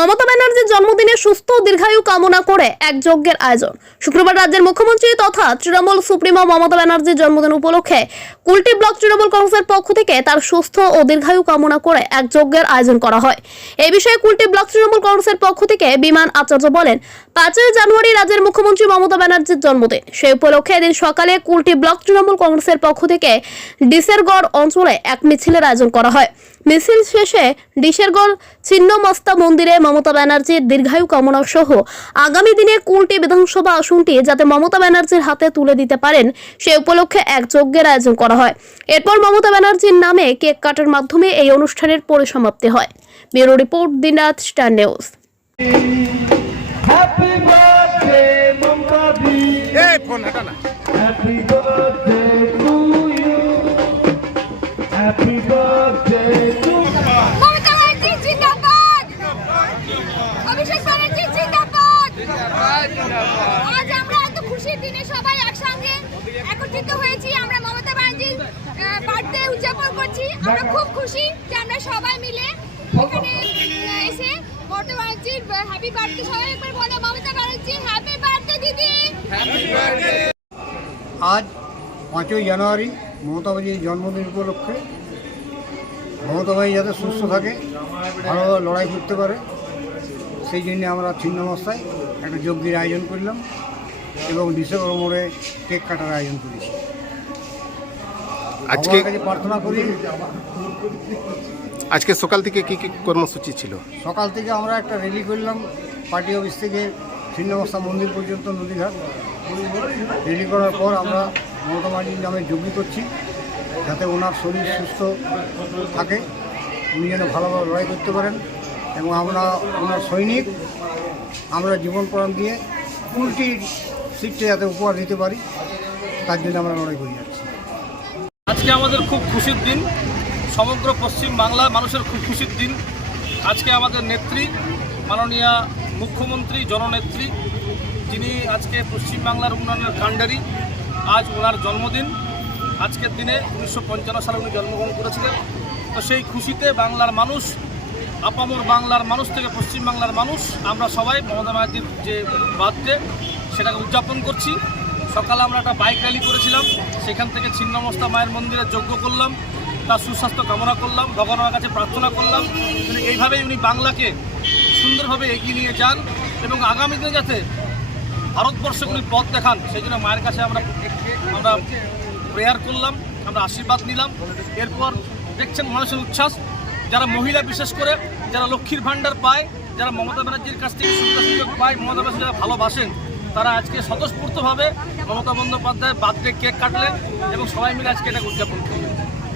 মমতা ব্যানার্জির জন্মদিনে সুস্থ ও দীর্ঘায়ু কামনা করে এক যজ্ঞের আয়োজন। শুক্রবার রাজ্যের মুখ্যমন্ত্রী তথা তৃণমূল সুপ্রিমো মমতা ব্যানার্জির জন্মদিন উপলক্ষে কুলটি ব্লক তৃণমূল কংগ্রেসের পক্ষ থেকে তার সুস্থ ও দীর্ঘায়ু কামনা করে এক যজ্ঞের আয়োজন করা হয়। এই বিষয়ে কুলটি ব্লক তৃণমূল কংগ্রেসের পক্ষ থেকে বিমান আচার্য বলেন, 5ই জানুয়ারি রাজ্যের মুখ্যমন্ত্রী মমতা ব্যানার্জির জন্মদিন। সেই উপলক্ষে এদিন সকালে কুলটি ব্লক তৃণমূল কংগ্রেসের পক্ষ থেকে ডিসেরগড় অঞ্চলে এক মিছিলের আয়োজন করা হয়। মিছিল শেষে ডিসেরগড় ছিন্নমস্তা মন্দিরে মমতা ব্যানার্জির দীর্ঘায়ু কামনা সহ আগামী দিনে কুলটি বিধানসভা আসনটি যাতে মমতা ব্যানার্জির হাতে তুলে দিতে পারেন সেই উপলক্ষে এক যজ্ঞের আয়োজন করা হয়। এরপর মমতা ব্যানার্জির নামে কেক কাটার মাধ্যমে এই অনুষ্ঠানের পরিসমাপ্তি হয়। ব্যুরো রিপোর্ট, দিনরাত star news. Happy birthday, Mamta Di. Hey, phone hatana. Happy birthday to you. Happy birthday to Mamata Banerjee জিন্দাবাদ, অভিষেক ব্যানার্জি জিন্দাবাদ। আজ আমরা এত খুশির দিনে সবাই একসঙ্গে একত্রিত হয়েছি। আমরা মমতা ব্যানার্জির বার্থডে উদযাপন করছি। আমরা খুব খুশি যে আমরা সবাই মিলে এখানে এসে মমতা ব্যানার্জির হ্যাপি বার্থডে সবাই একবার বলো, মমতা ব্যানার্জি হ্যাপি বার্থডে দিদি। আজ 5ই জানুয়ারি মমতা ব্যানার্জির জন্মদিন উপলক্ষে মমতা ব্যানার্জি যাতে সুস্থ থাকে, ভালোভাবে লড়াই করতে পারে, সেই জন্য আমরা ছিন্নমস্তায় একটা যজ্ঞের আয়োজন করলাম এবং ডিসেম্বর মোড়ে কেক কাটার আয়োজন করেছি। আজকে আমার কাছে প্রার্থনা করি, আজকে সকাল থেকে কি কর্মসূচি ছিল? সকাল থেকে আমরা একটা র্যালি করলাম পার্টি অফিস থেকে ছিন্নমস্তা মন্দির পর্যন্ত নদীঘাট। র্যালি করার পর আমরা মমতা ব্যানার্জির নামে যজ্ঞ করছি যাতে ওনার শরীর সুস্থ থাকে, উনি যেন ভালোভাবে লড়াই করতে পারেন এবং আমরা ওনার সৈনিক আমরা জীবন প্রাণ দিয়ে কুলটির সিটটা যাতে উপহার দিতে পারি তার জন্য আমরা লড়াই করে যাচ্ছি। আজকে আমাদের খুব খুশির দিন, সমগ্র পশ্চিম বাংলা মানুষের খুব খুশির দিন। আজকে আমাদের নেত্রী মাননীয়া মুখ্যমন্ত্রী জননেত্রী, যিনি আজকে পশ্চিমবাংলার উন্নয়নের কাণ্ডারি, আজ ওনার জন্মদিন। আজকের দিনে 1955 সালে উনি জন্মগ্রহণ করেছিলেন। তো সেই খুশিতে বাংলার মানুষ, আপামর বাংলার মানুষ থেকে পশ্চিমবাংলার মানুষ, আমরা সবাই মমতা ব্যানার্জির যে বার্থডে সেটাকে উদযাপন করছি। সকালে আমরা একটা বাইক র্যালি করেছিলাম, সেখান থেকে ছিন্নমস্তা মায়ের মন্দিরে যজ্ঞ করলাম, তার সুস্বাস্থ্য কামনা করলাম, ভগবানের কাছে প্রার্থনা করলাম কিন্তু এইভাবেই উনি বাংলাকে সুন্দরভাবে এগিয়ে নিয়ে যান এবং আগামী দিনে যাতে ভারতবর্ষকে উনি পথ দেখান, সেই জন্য মায়ের কাছে আমরা প্রেয়ার করলাম, আমরা আশীর্বাদ নিলাম। এরপর দেখছেন মানুষের উচ্ছ্বাস, যারা মহিলা বিশেষ করে যারা লক্ষ্মীর ভাণ্ডার পায়, যারা মমতা ব্যানার্জির কাছ থেকে সুবিধা সুযোগ পায়, মমতা ব্যানার্জি যারা ভালোবাসেন, তারা আজকে স্বতঃস্ফূর্তভাবে মমতা বন্দ্যোপাধ্যায়ের বার্থডে কেক কাটলেন এবং সবাই মিলে আজকে এটা উদযাপন করলেন।